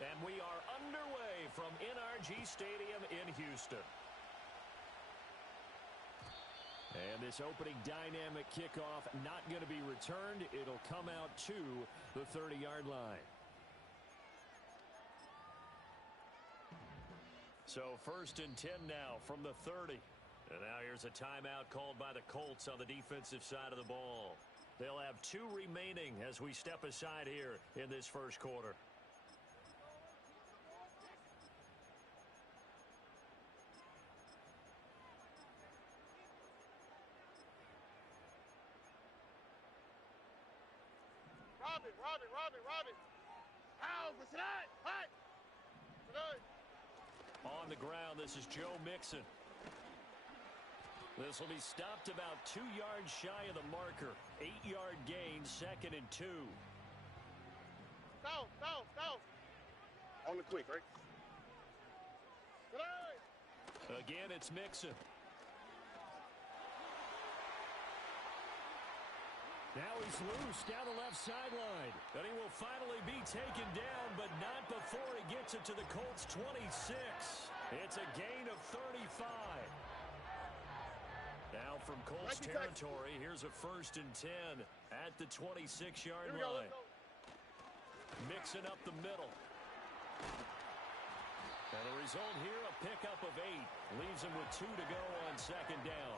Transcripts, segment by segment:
And we are underway from NRG Stadium in Houston. And this opening dynamic kickoff not going to be returned. It'll come out to the 30-yard line. So 1st and 10 now from the 30. And now here's a timeout called by the Colts on the defensive side of the ball. They'll have 2 remaining as we step aside here in this first quarter. Robin. On the ground, this is Joe Mixon. This will be stopped about 2 yards shy of the marker. 8-yard gain, 2nd and 2. Down. On the quick, right? Again, it's Mixon. Now he's loose down the left sideline. And he will finally be taken down, but not before he gets it to the Colts 26. It's a gain of 35. Now from Colts territory, here's a 1st and 10 at the 26-yard line. Mixing up the middle. And the result here, a pickup of 8. Leaves him with 2 to go on 2nd down.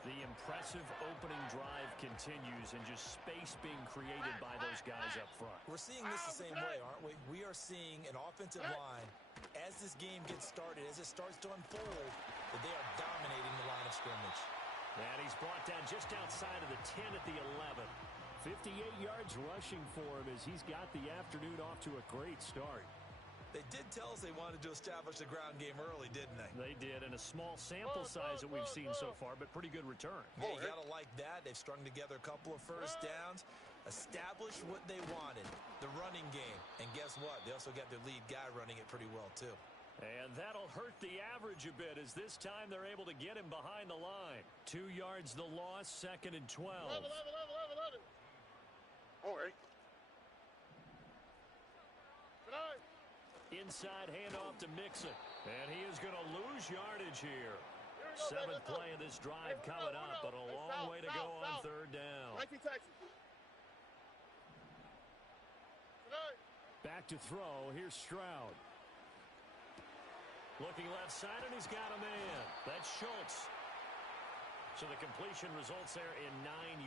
The impressive opening drive continues, and just space being created by those guys up front. We're seeing this the same way, aren't we? We are seeing an offensive line, as this game gets started, as it starts to unfold, that they are dominating the line of scrimmage. And he's brought down just outside of the 10 at the 11. 58 yards rushing for him as he's got the afternoon off to a great start. They did tell us they wanted to establish the ground game early, didn't they? They did, and a small sample size that we've seen so far, but pretty good return. Yeah, you got to like that. They've strung together a couple of first downs, established what they wanted, the running game. And guess what? They also got their lead guy running it pretty well, too. And that'll hurt the average a bit, as this time they're able to get him behind the line. 2 yards the loss, 2nd and 12. 11. All right. Inside handoff to Mixon. And he is going to lose yardage here. 7th play of this drive coming up, but a long way to go on 3rd down. Back to throw. Here's Stroud. Looking left side, and he's got a man. That's Schultz. So the completion results there in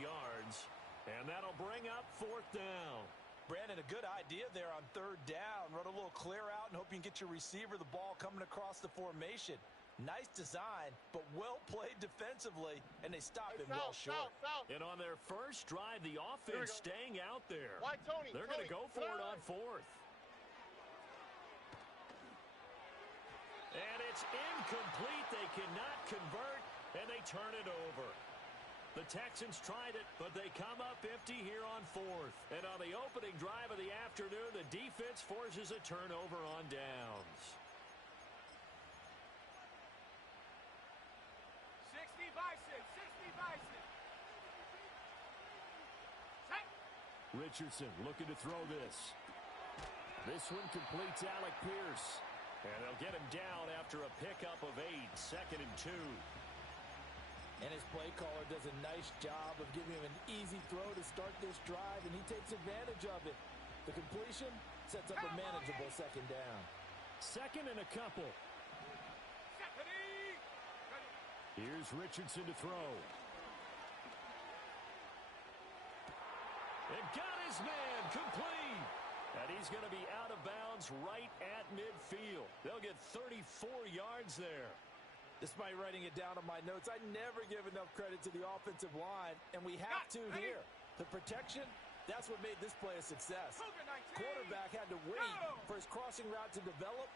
9 yards. And that'll bring up 4th down. Brandon, a good idea there on 3rd down. Run a little clear out and hope you can get your receiver the ball coming across the formation. Nice design, but well played defensively, and they stop him well short. And on their first drive, the offense staying out there. Why, Tony? They're going to go for it on 4th. And it's incomplete. They cannot convert, and they turn it over. The Texans tried it, but they come up empty here on 4th. And on the opening drive of the afternoon, the defense forces a turnover on downs. 60 Bison. Richardson looking to throw this. This one completes Alec Pierce. And they'll get him down after a pickup of 8, 2nd and 2. And his play caller does a nice job of giving him an easy throw to start this drive, and he takes advantage of it. The completion sets up a manageable 2nd down. 2nd and a couple. Here's Richardson to throw. And got his man complete. And he's going to be out of bounds right at midfield. They'll get 34 yards there. Despite writing it down on my notes, I never give enough credit to the offensive line, and we have to here. The protection, that's what made this play a success. Quarterback had to wait for his crossing route to develop,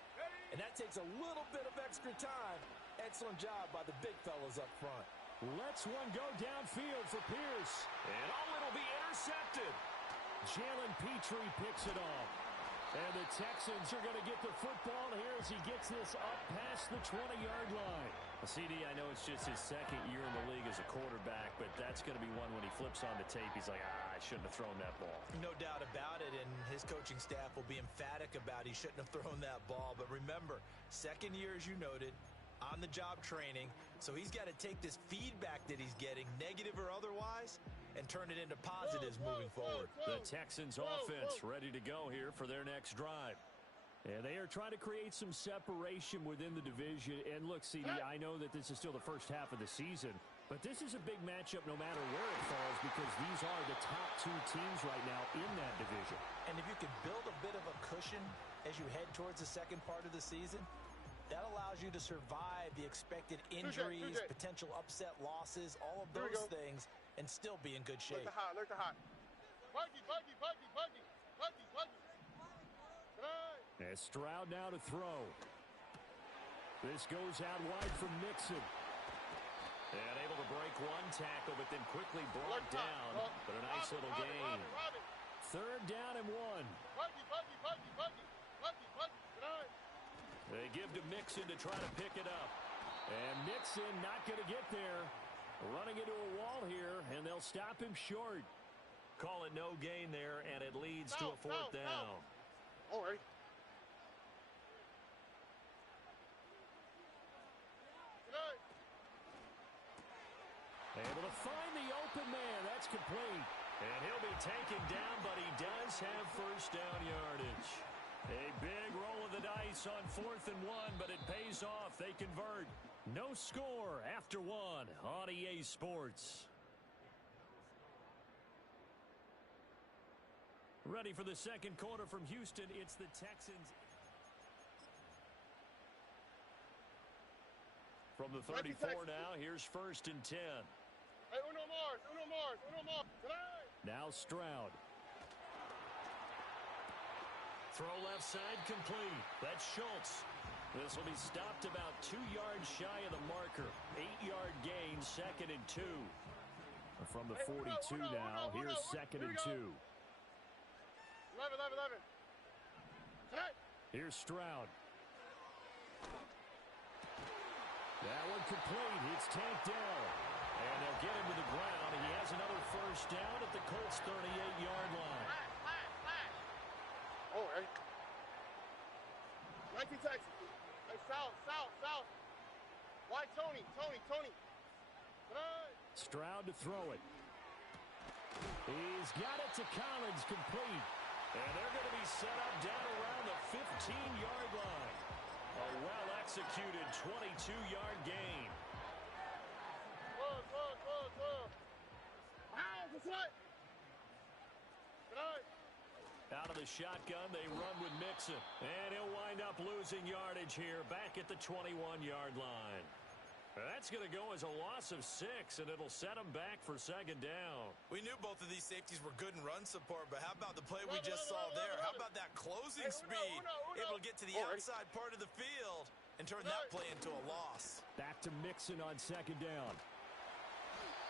and that takes a little bit of extra time. Excellent job by the big fellas up front. Lets one go downfield for Pierce. And it'll be intercepted. Jalen Petrie picks it off. And the Texans are going to get the football here as he gets this up past the 20-yard line. Well, CD, I know it's just his second year in the league as a quarterback, but that's going to be one when he flips on the tape. He's like, I shouldn't have thrown that ball. No doubt about it, and his coaching staff will be emphatic about he shouldn't have thrown that ball. But remember, second year, as you noted, on-the-job training, so he's got to take this feedback that he's getting, negative or otherwise, and turn it into positives moving forward. The Texans offense ready to go here for their next drive. And they are trying to create some separation within the division. And look, CD, I know that this is still the first half of the season, but this is a big matchup no matter where it falls because these are the top two teams right now in that division. And if you can build a bit of a cushion as you head towards the second part of the season, that allows you to survive the expected injuries, potential upset losses, all of those things, and still be in good shape. Look the hot. Buggy. As Stroud now to throw. This goes out wide from Mixon. And able to break one tackle, but then quickly brought down. But a nice little gain. Third down and 1. They give to Mixon to try to pick it up. And Mixon not going to get there. Running into a wall here, and they'll stop him short. Call it no gain there, and it leads to a fourth down. All right. Able to find the open man. That's complete. And he'll be taken down, but he does have first down yardage. A big roll of the dice on 4th and 1, but it pays off. They convert. No score after 1 on EA Sports. Ready for the second quarter from Houston. It's the Texans. From the 34 now, here's 1st and 10. Hey, Uno Mars. Now Stroud. Throw left side complete. That's Schultz. This will be stopped about 2 yards shy of the marker. 8-yard gain, 2nd and 2. From the 42 now, here's 2nd and 2. 11. Here's Stroud. That one complete. It's tanked down. And they'll get him to the ground. He has another first down at the Colts' 38-yard line. All right. 19 Texas. Hey, south. Why Tony? Stroud to throw it. He's got it to Collins, complete. And they're going to be set up down around the 15-yard line. A well-executed 22-yard gain. Out of the shotgun, they run with Mixon. And he'll wind up losing yardage here back at the 21-yard line. That's going to go as a loss of 6, and it'll set them back for 2nd down. We knew both of these safeties were good in run support, but how about the play we just saw there? How about that closing speed? Able to get to the outside part of the field and turn that play into a loss. Back to Mixon on 2nd down.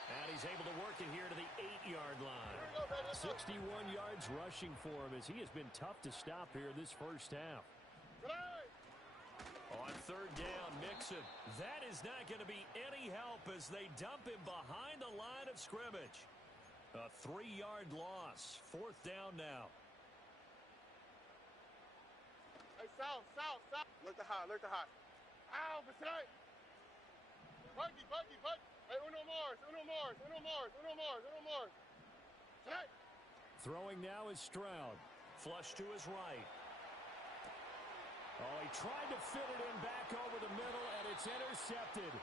And he's able to work it here to the 8-yard line. 61 yards rushing for him as he has been tough to stop here this first half. On 3rd down, Mixon. That is not going to be any help as they dump him behind the line of scrimmage. A 3-yard loss. 4th down now. Hey, south. Look the hot. Ow, beside. Buggy. Hey, Uno Mars. Tonight. Throwing now is Stroud. Flush to his right. Oh, he tried to fit it in back over the middle, and it's intercepted.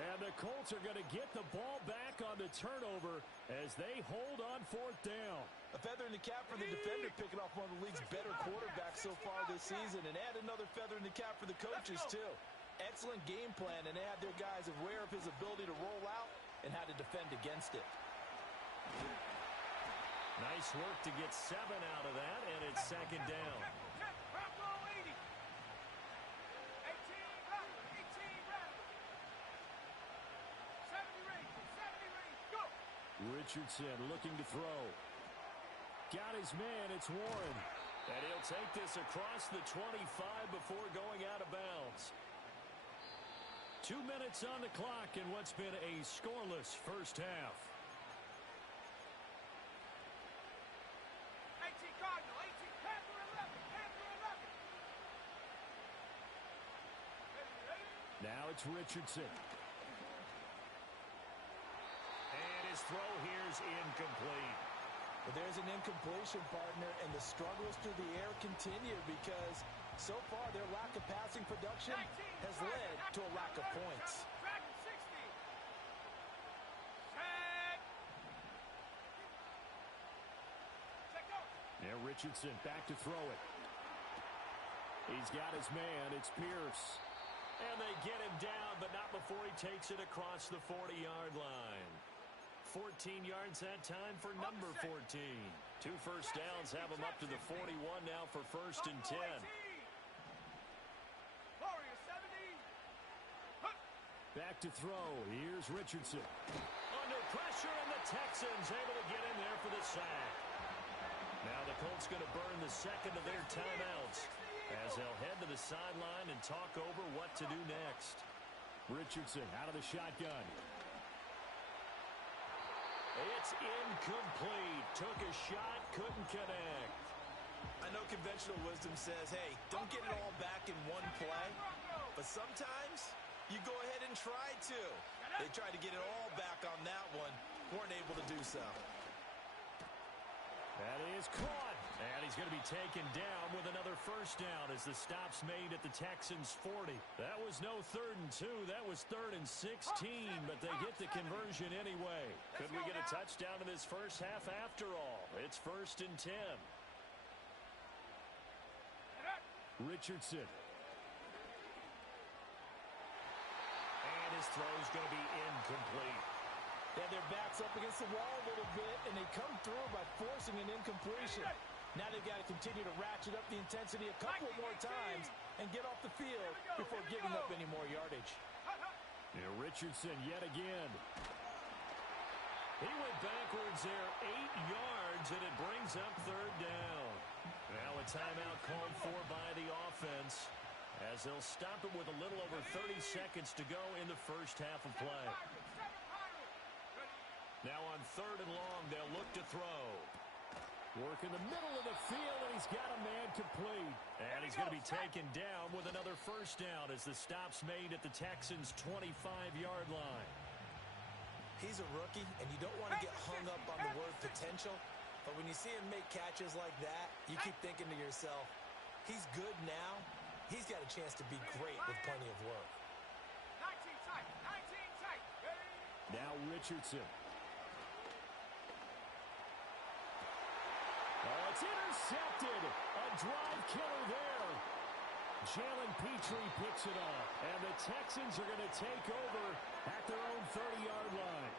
And the Colts are going to get the ball back on the turnover as they hold on 4th down. A feather in the cap for the defender, picking off one of the league's better quarterbacks so far this season, and add another feather in the cap for the coaches, too. Excellent game plan, and they have their guys aware of his ability to roll out and how to defend against it. Nice work to get 7 out of that, and it's 2nd down. Richardson looking to throw. Got his man, it's Warren. And he'll take this across the 25 before going out of bounds. 2 minutes on the clock in what's been a scoreless first half. 18 Cardinal, 18 Panther 11, Panther 11. Now it's Richardson. And his throw here is incomplete. But there's an incompletion, partner, and the struggles through the air continue because so far their lack of passing production has led to a lack of points. Dragon 60. Check out. Now Richardson back to throw it. He's got his man. It's Pierce. And they get him down, but not before he takes it across the 40-yard line. 14 yards that time for number 14. 2 first downs have him up to the 41 now for 1st and 10. Back to throw. Here's Richardson. Under pressure, and the Texans able to get in there for the sack. Now the Colts going to burn the second of their timeouts as they'll head to the sideline and talk over what to do next. Richardson out of the shotgun. It's incomplete. Took a shot, couldn't connect. I know conventional wisdom says, hey, don't get it all back in one play. But sometimes you go ahead and try to. They tried to get it all back on that one. Weren't able to do so. That is caught. And he's going to be taken down with another first down as the stop's made at the Texans' 40. That was no 3rd and 2. That was 3rd and 16, but they get the conversion anyway. Could we get a touchdown in this first half after all? It's 1st and 10. Richardson. And his throw's going to be incomplete. They had their backs up against the wall a little bit, and they come through by forcing an incompletion. Now they've got to continue to ratchet up the intensity a couple more times and get off the field before giving up any more yardage. Now Richardson yet again. He went backwards there 8 yards, and it brings up 3rd down. Now a timeout called for by the offense as they'll stop it with a little over 30 seconds to go in the first half of play. Now on 3rd and long, they'll look to throw. Work in the middle of the field, and he's got a man complete. And he's going to be taken down with another first down as the stop's made at the Texans' 25-yard line. He's a rookie, and you don't want to get hung up on the word potential. But when you see him make catches like that, you keep thinking to yourself, he's good now. He's got a chance to be great with plenty of work. 19 tight, 19 tight. Now Richardson. Oh, it's intercepted. A drive killer there. Jalen Petrie picks it up. And the Texans are going to take over at their own 30-yard line.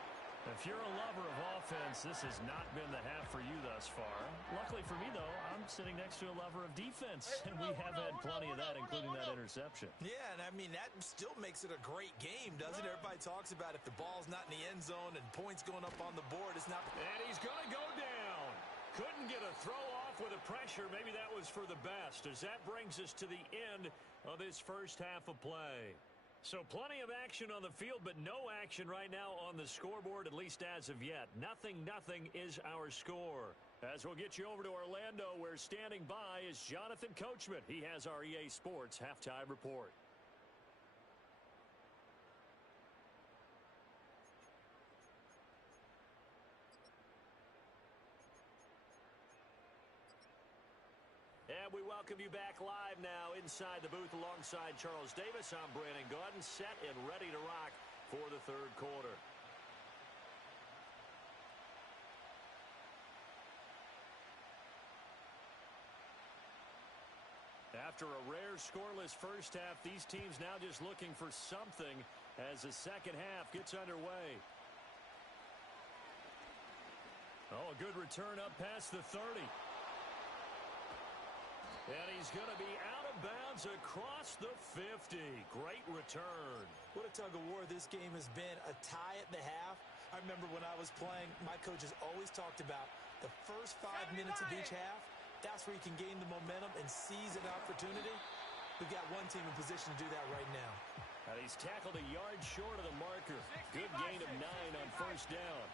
If you're a lover of offense, this has not been the half for you thus far. Luckily for me, though, I'm sitting next to a lover of defense, and we have had plenty of that, including that interception. Yeah, and I mean, that still makes it a great game, doesn't it? Everybody talks about if the ball's not in the end zone and points going up on the board, it's not. And he's going to go down. Couldn't get a throw off with the pressure. Maybe that was for the best, as that brings us to the end of this first half of play. So plenty of action on the field, but no action right now on the scoreboard, at least as of yet. 0-0 is our score. As we'll get you over to Orlando, where standing by is Jonathan Coachman. He has our EA Sports Halftime Report. And we welcome you back live now inside the booth alongside Charles Davis. I'm Brandon Gaudin, set and ready to rock for the third quarter. After a rare scoreless first half, these teams now just looking for something as the second half gets underway. Oh, a good return up past the 30. And he's going to be out of bounds across the 50. Great return. What a tug of war this game has been. A tie at the half. I remember when I was playing, my coaches always talked about the first 5 minutes of each half That's where you can gain the momentum and seize an opportunity. We've got one team in position to do that right now. And he's tackled a yard short of the marker. Good gain of 9 on first down.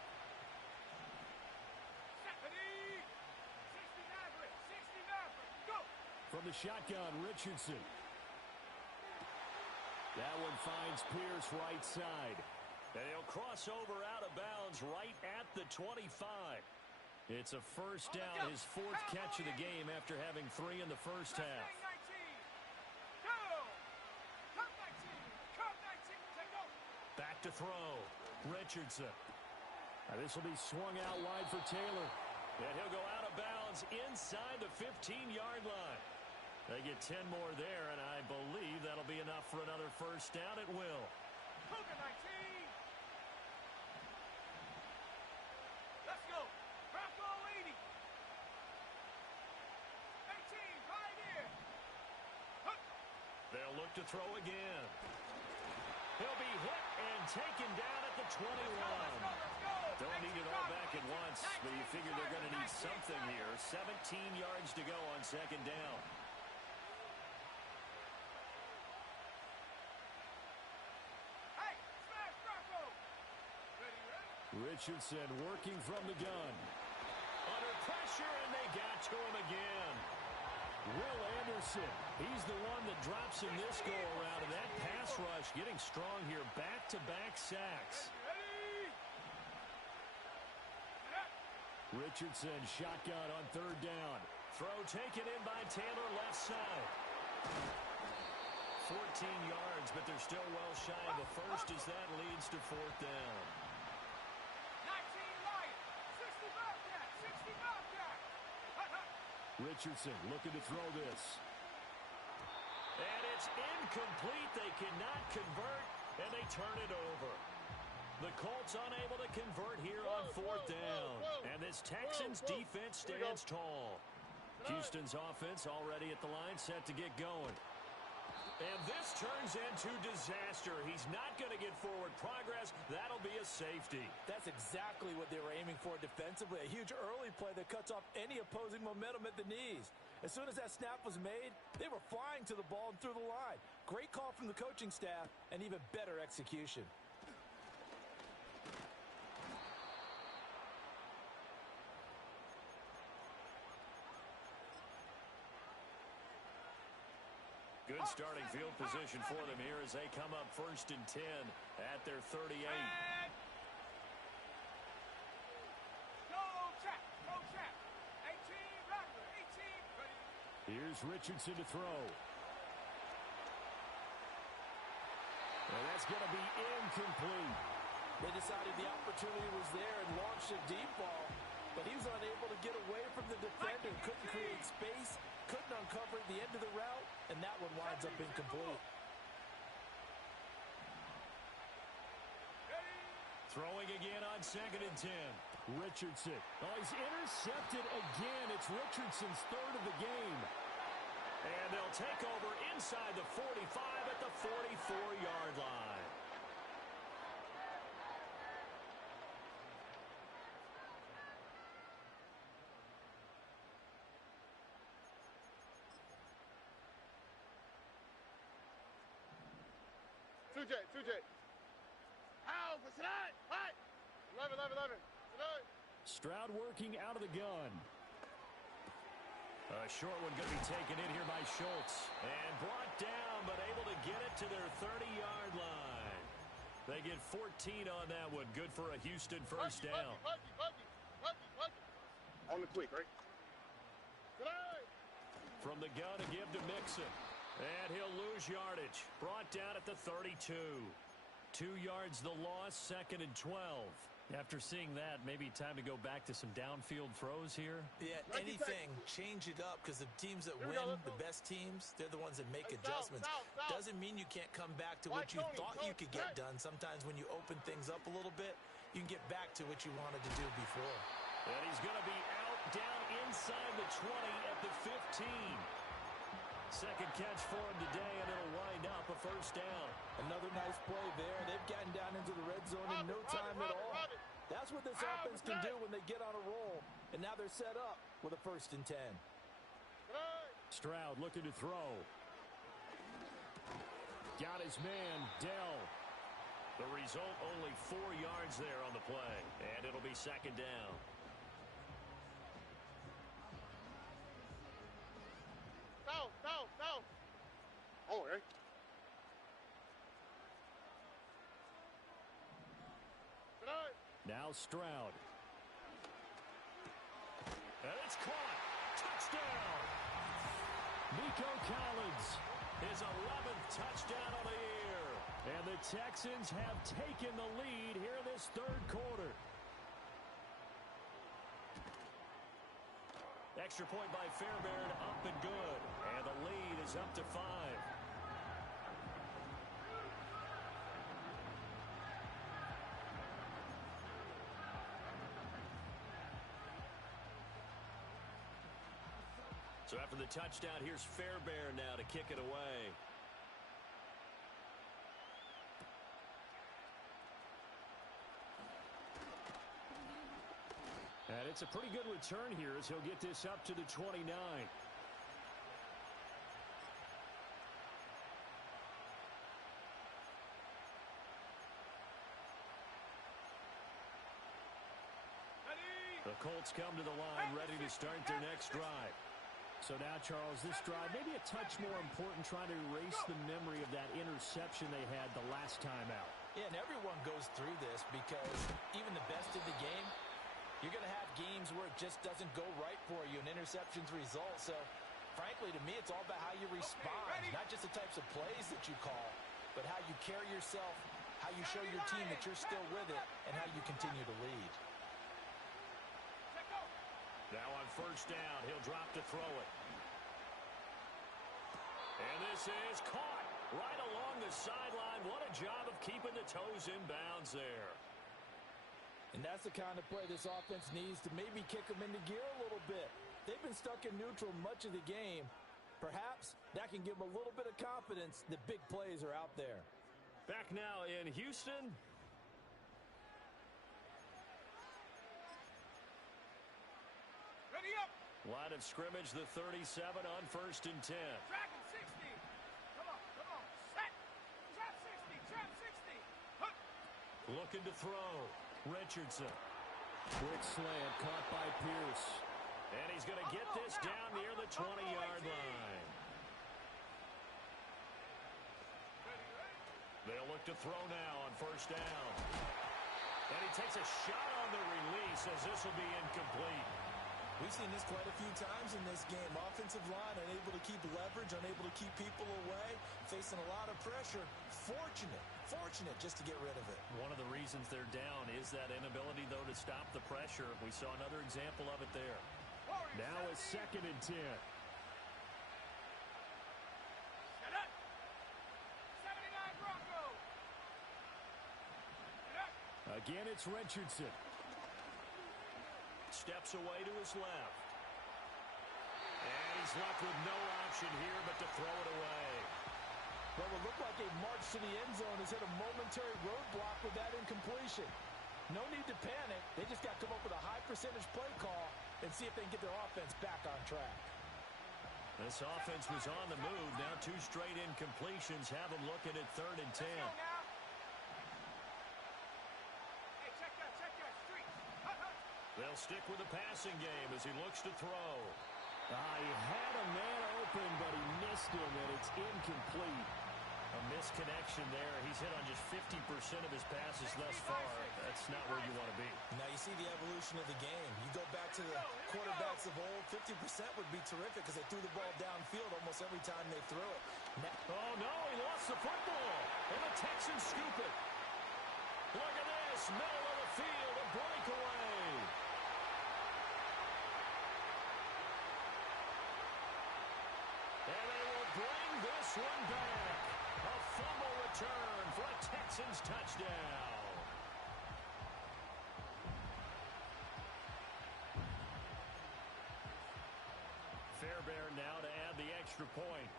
From the shotgun, Richardson. That one finds Pierce right side. And he'll cross over out of bounds right at the 25. It's a first down, his 4th catch of the game after having 3 in the first half. Back to throw. Richardson. This will be swung out wide for Taylor. And he'll go out of bounds inside the 15-yard line. They get 10 more there, and I believe that'll be enough for another first down at will. Cougar 19. Let's go. Bronco 80. 18, right here. They'll look to throw again. He'll be hit and taken down at the 21. Don't need it all back at once, but you figure they're going to need something here. 17 yards to go on second down. Richardson working from the gun. Under pressure, and they got to him again. Will Anderson, he's the one that drops in this go-around, and that pass rush getting strong here. Back-to-back sacks. Richardson, shotgun on third down. Throw taken in by Taylor, left side. 14 yards, but they're still well shy of the first as that leads to fourth down. Richardson looking to throw this. And it's incomplete. They cannot convert, and they turn it over. The Colts unable to convert here on fourth down. And this Texans defense stands tall. Houston's offense already at the line, set to get going. And this turns into disaster. He's not going to get forward progress. That'll be a safety. That's exactly what they were aiming for defensively. A huge early play that cuts off any opposing momentum at the knees. As soon as that snap was made, they were flying to the ball and through the line. Great call from the coaching staff and even better execution. Good starting field position for them here as they come up 1st and 10 at their 38. Here's Richardson to throw. And that's going to be incomplete. They decided the opportunity was there and launched a deep ball, but he was unable to get away from the defender. Couldn't create space, couldn't uncover the end of the route, and that one winds up incomplete. Throwing again on 2nd and 10. Richardson. Oh, he's intercepted again. It's Richardson's 3rd of the game. And they'll take over inside the 45 at the 44-yard line. Two J. How? What's that? What? 11. Stroud working out of the gun. A short one going to be taken in here by Schultz. And brought down, but able to get it to their 30-yard line. They get 14 on that one. Good for a Houston first down. On the quick, right? From the gun, a give to Mixon. And he'll lose yardage. Brought down at the 32. 2 yards the loss, 2nd and 12. After seeing that, maybe time to go back to some downfield throws here. Yeah, anything, change it up, because the teams that win, the best teams, they're the ones that make adjustments. Doesn't mean you can't come back to what you thought you could get done. Sometimes when you open things up a little bit, you can get back to what you wanted to do before. And he's going to be out down inside the 20 at the 15. Second catch for him today, and it'll wind up a first down. Another nice play there. They've gotten down into the red zone in no time at all. That's what this offense can do when they get on a roll. And now they're set up with a 1st and 10. Stroud looking to throw. Got his man, Dell. The result, only 4 yards there on the play. And it'll be second down. No. Oh, right. Now Stroud. And it's caught. Touchdown. Nico Collins, his 11th touchdown of the year. And the Texans have taken the lead here in this third quarter. Extra point by Fairbairn, up and good. And the lead is up to 5. So after the touchdown, here's Fairbairn now to kick it away. And it's a pretty good return here as he'll get this up to the 29. The Colts come to the line ready to start their next drive. So now, Charles, this drive maybe a touch more important, trying to erase the memory of that interception they had the last time out. Yeah, and everyone goes through this because even the best in the game, you're going to have games where it just doesn't go right for you, and interceptions result. So, frankly, to me, it's all about how you respond, not just the types of plays that you call, but how you carry yourself, how you show your team that you're still with it, and how you continue to lead. Now on first down, he'll drop to throw it. And this is caught right along the sideline. What a job of keeping the toes in bounds there. And that's the kind of play this offense needs to maybe kick them into gear a little bit. They've been stuck in neutral much of the game. Perhaps that can give them a little bit of confidence that big plays are out there. Back now in Houston. Ready up. Line of scrimmage, the 37 on first and 10. Dragon 60. Come on. Set. Trap 60. Looking to throw. Richardson. Quick slant caught by Pierce. And he's going to get this down near the 20-yard line. They'll look to throw now on first down. And he takes a shot on the release as this will be incomplete. We've seen this quite a few times in this game. Offensive line unable to keep leverage, unable to keep people away, facing a lot of pressure. Fortunate just to get rid of it. One of the reasons they're down is that inability, though, to stop the pressure. We saw another example of it there. Now it's second and 10. Set up. 79 Broncos. Again, it's Richardson. Steps away to his left. And he's left with no option here but to throw it away. Well, it looked like a march to the end zone has hit a momentary roadblock with that incompletion. No need to panic. They just got to come up with a high percentage play call and see if they can get their offense back on track. This offense was on the move. Now 2 straight incompletions have them looking at third and 10. They'll stick with the passing game as he looks to throw. He had a man open, but he missed him, and it's incomplete. A misconnection there. He's hit on just 50% of his passes thus far. That's not where you want to be. Now you see the evolution of the game. You go back to the quarterbacks of old, 50% would be terrific because they threw the ball downfield almost every time they threw it. Oh, no, he lost the football. And the Texans scoop it. Look at this, middle of the field, a breakaway. And they will bring this one back. A fumble return for a Texans touchdown. Fairbairn now to add the extra point.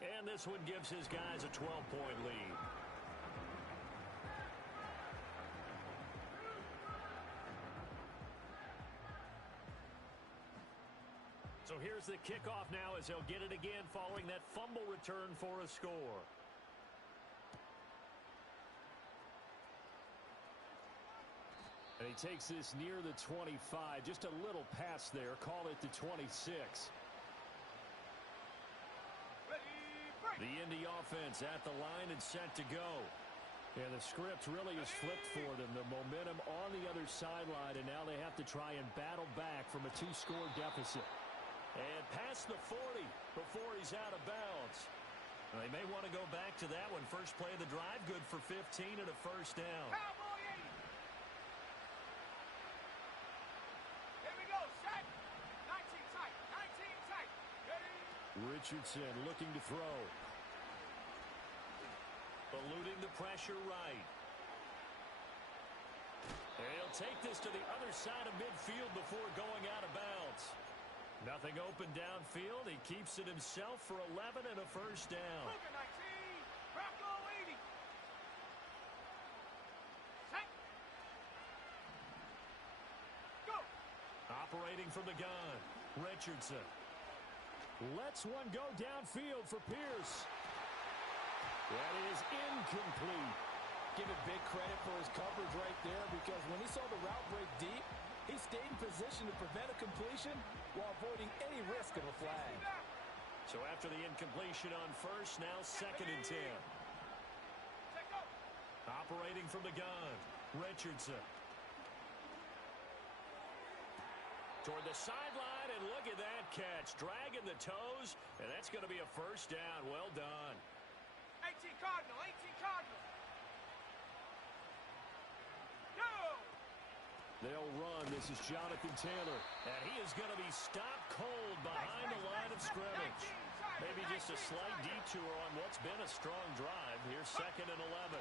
And this one gives his guys a 12-point lead. So here's the kickoff now as they'll get it again following that fumble return for a score. And he takes this near the 25. Just a little pass there. Call it the 26. The Indy offense at the line and set to go. And the script really is flipped for them. The momentum on the other sideline, and now they have to try and battle back from a 2-score deficit. And past the 40 before he's out of bounds. They may want to go back to that one. First play of the drive, good for 15 and a first down. Cowboy 80. Here we go, set. 19 tight, 19 tight. Ready? Richardson looking to throw. Eluding the pressure right. And he'll take this to the other side of midfield before going out of bounds. Nothing open downfield. He keeps it himself for 11 and a first down. Cougar 19, Bronco 80. Set. Go. Operating from the gun, Richardson. Lets one go downfield for Pierce. That is incomplete. Give it big credit for his coverage right there, because when he saw the route break deep, he stayed in position to prevent a completion while avoiding any risk of a flag. So after the incompletion on first, now 2nd and 10. Operating from the gun, Richardson. Toward the sideline, and look at that catch. Dragging the toes, and that's going to be a first down. Well done. 18 Cardinal, 18 Cardinal. Go! They'll run. This is Jonathan Taylor. And he is going to be stopped cold behind the line of scrimmage. Maybe just a slight detour on what's been a strong drive. Here's 2nd and 11.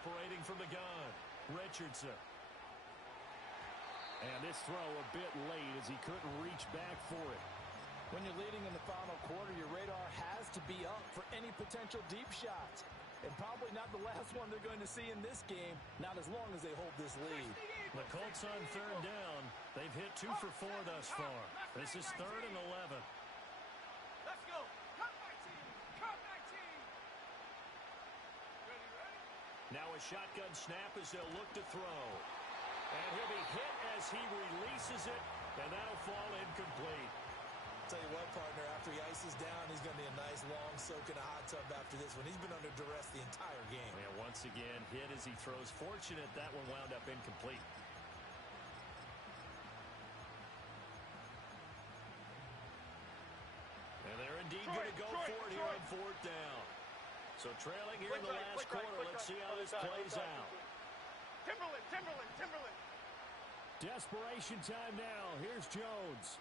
Operating from the gun, Richardson. And this throw a bit late as he couldn't reach back for it. When you're leading in the final quarter, your radar has to be up for any potential deep shots. And probably not the last one they're going to see in this game, not as long as they hold this lead. The Colts on 3rd down. They've hit 2 for 4 thus far. This is 3rd and 11. Let's go. Come 19. Come 19. Ready, ready? Now a shotgun snap as they'll look to throw. And he'll be hit as he releases it, and that'll fall incomplete. Tell you what, partner, after he ices down, he's going to be a nice long soak in a hot tub after this one. He's been under duress the entire game. Yeah, once again, hit as he throws. Fortunate that one wound up incomplete. And they're indeed going to go for it here on 4th down. So trailing here in the last quarter. Let's see how this plays out. Timberland, Timberland, Timberland. Desperation time now. Here's Jones.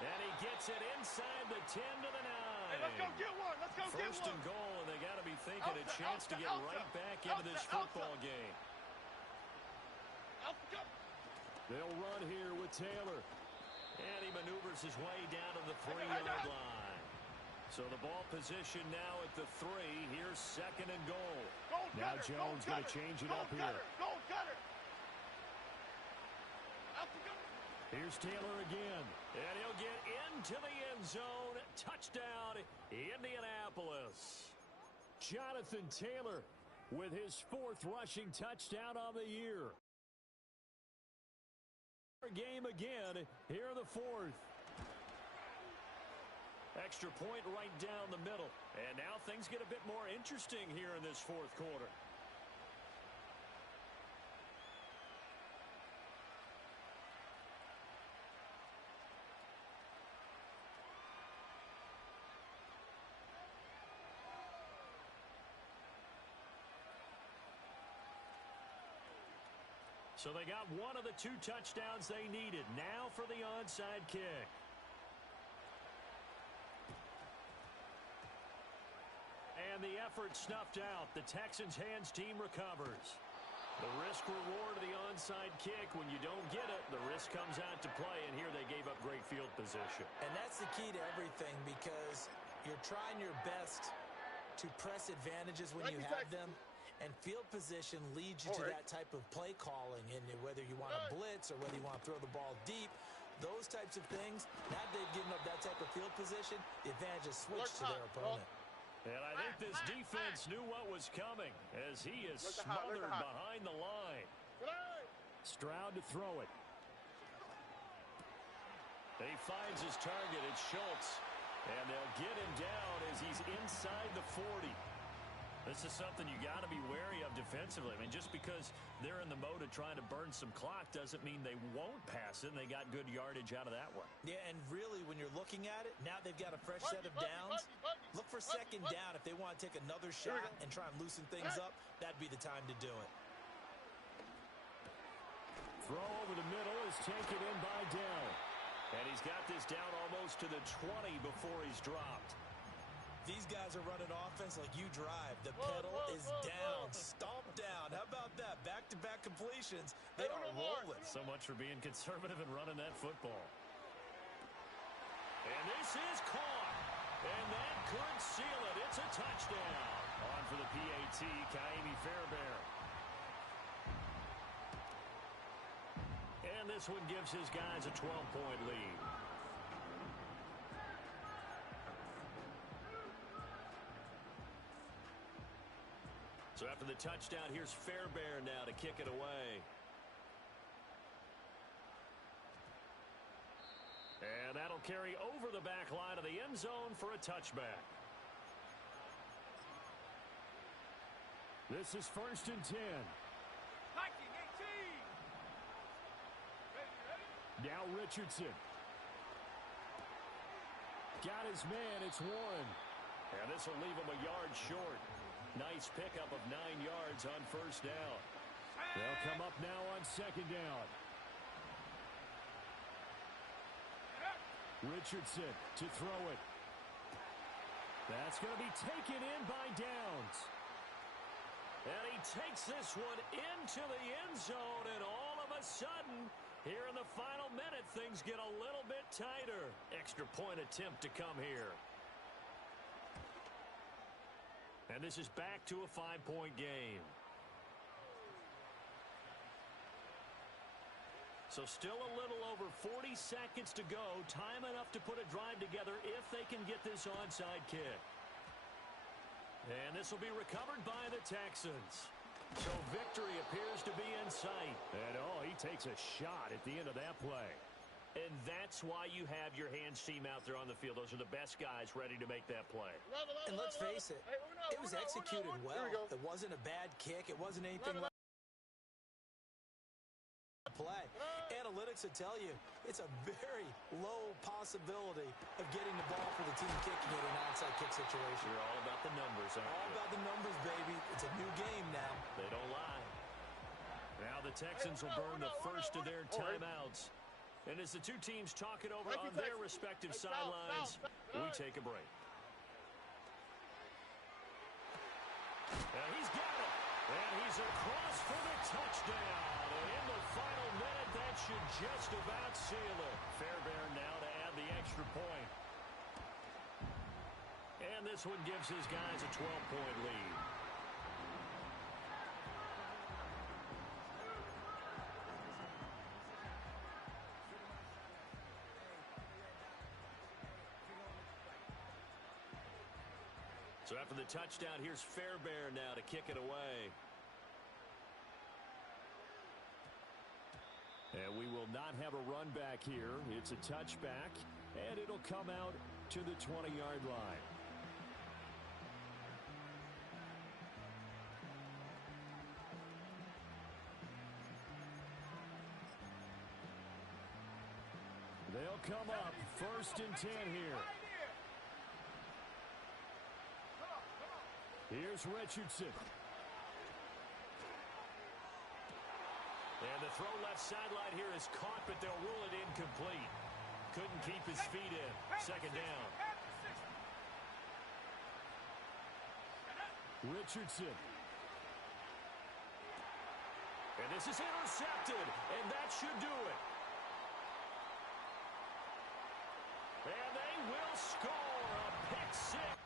And he gets it inside the 10 to the 9. Hey, let's go get one. Let's go get one. First and goal, and they got to be thinking a chance to get right back into this football game. They'll run here with Taylor. And he maneuvers his way down to the 3-yard line. So the ball position now at the 3. Here's 2nd and goal. Now Jones going to change it up here. Goal cutter. Here's Taylor again. And he'll get into the end zone. Touchdown, Indianapolis. Jonathan Taylor with his 4th rushing touchdown on the year. Game again, here the 4th. Extra point right down the middle. And now things get a bit more interesting here in this 4th quarter. So they got one of the 2 touchdowns they needed. Now for the onside kick. And the effort snuffed out. The Texans' hands team recovers. The risk-reward of the onside kick. When you don't get it, the risk comes out to play, and here they gave up great field position. And that's the key to everything, because you're trying your best to press advantages when you have them. And field position leads you to that type of play calling. And whether you want to blitz or whether you want to throw the ball deep, those types of things, now that they've given up that type of field position, the advantage is switched to their opponent. And I think this defense knew what was coming as he is smothered behind the line. Stroud to throw it. He finds his target. It's Schultz. And they'll get him down as he's inside the 40. This is something you got to be wary of defensively. I mean, just because they're in the mode of trying to burn some clock doesn't mean they won't pass it. They got good yardage out of that one. Yeah, and really, when you're looking at it, now they've got a fresh set of downs. Look for second down if they want to take another shot and try and loosen things up. That'd be the time to do it. Throw over the middle is taken in by Dell. And he's got this down almost to the 20 before he's dropped. These guys are running offense like you drive. The pedal is down, stomp down. How about that? Back-to-back completions. They are rolling. So much for being conservative and running that football. And this is caught. And that could seal it. It's a touchdown. On for the PAT, Ka'imi Fairbairn. And this one gives his guys a 12-point lead. So after the touchdown, here's Fairbairn now to kick it away. And that'll carry over the back line of the end zone for a touchback. This is 1st and 10. 19-18. Now Richardson. Got his man. It's Warren. And this will leave him a yard short. Nice pickup of 9 yards on 1st down. They'll come up now on 2nd down. Richardson to throw it. That's going to be taken in by Downs. And he takes this one into the end zone, and all of a sudden, here in the final minute, things get a little bit tighter. Extra point attempt to come here. And this is back to a 5-point game. So still a little over 40 seconds to go. Time enough to put a drive together if they can get this onside kick. And this will be recovered by the Texans. So victory appears to be in sight. And he takes a shot at the end of that play. And that's why you have your hands team out there on the field. Those are the best guys ready to make that play. And let's face it, it was executed well. It wasn't a bad kick. It wasn't anything like play. Analytics would tell you it's a very low possibility of getting the ball for the team kicking it in an onside kick situation. You're all about the numbers, aren't you? All about the numbers, baby. It's a new game now. They don't lie. Now the Texans will burn the first of their timeouts. And as the two teams talk it over on their respective sidelines, we take a break. And he's got it. And he's across for the touchdown. And in the final minute, that should just about seal it. Fairbairn now to add the extra point. And this one gives his guys a 12-point lead. So after the touchdown, here's Fairbairn now to kick it away. And we will not have a run back here. It's a touchback, and it'll come out to the 20-yard line. They'll come up 1st and 10 here. Here's Richardson. And the throw left sideline here is caught, but they'll rule it incomplete. Couldn't keep his feet in. 2nd down. Richardson. And this is intercepted, and that should do it. And they will score a pick six.